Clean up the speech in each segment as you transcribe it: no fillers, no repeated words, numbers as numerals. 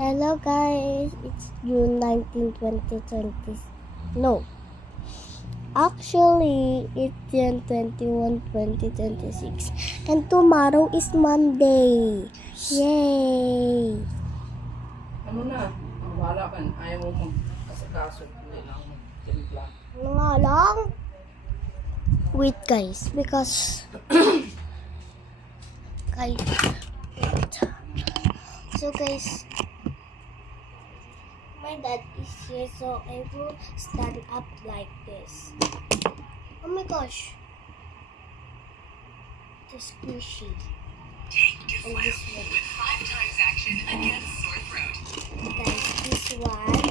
Hello guys, it's June 19, 2020. No. Actually, it's June 21, 2026. And tomorrow is Monday. Yay! Ano na? Wala ka. Ayaw mo magkasakaso. Hindi lang magtimpla. Ano nga lang? Wait guys, because... guys, wait. So guys, my dad is here, so I will stand up like this. Oh my gosh. The squishy. And this one. With 5 times action against sore throat. Guys, this one.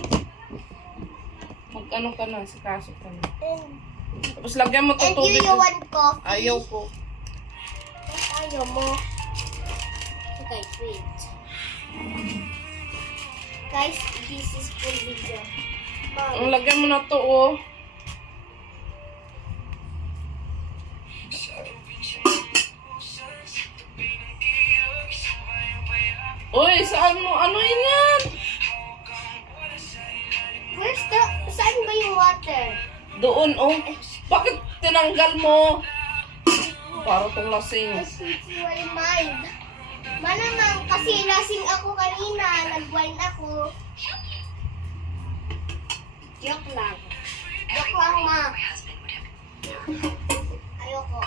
Mag-ano ka na, sikaso ka na. And Tapos lagyan mo ito you tubig. want coffee? Ayaw ko. Ayaw mo. So guys, wait. Guys, this is full video. Ang lagyan mo na to, oh. Uy, saan mo? Ano yun yan? Saan ba yung water? Doon, oh. Bakit tinanggal mo? Para tong lasing. Kasi my mind. Malamang kasi lasing ako kanina. Nag-wine ako. Joke lang. Joke lang, ma. Ayoko.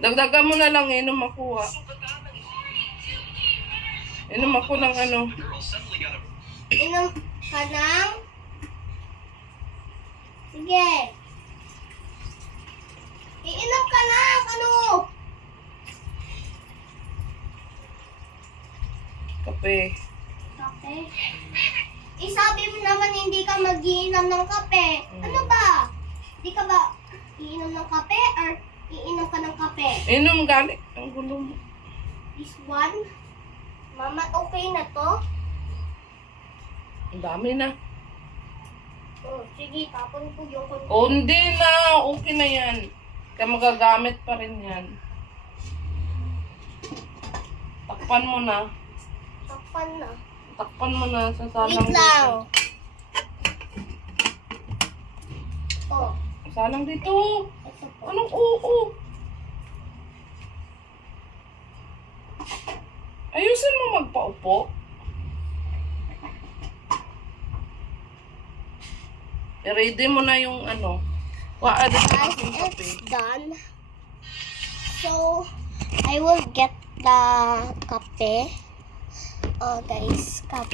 Dagdagan mo na lang, inom ako, ha. Inom ako ng ano. Inom ka ng... Sige. Iinom ka na. Ano? Kape. Kape? Sabi mo naman hindi ka mag-iinom ng kape. Ano ba? Di ka ba iinom ng kape or iinom ka ng kape? Inom galit. Ang gulo mo. This one? Mama, okay na to? Ang dami na. Oh, sige, tapon ko yung O, hindi na. Okay na yan. Kaya magagamit pa rin yan. Takpan mo na. Takpan na. Takpan mo na. Sasalang Wait lang. Oh, Salang dito. ito po. Anong oo? Ayusin mo magpaupo. I-ready mo na yung ano. Waad na Guys, aking kape. it's done. So, I will get the kape. Oh, guys, kape.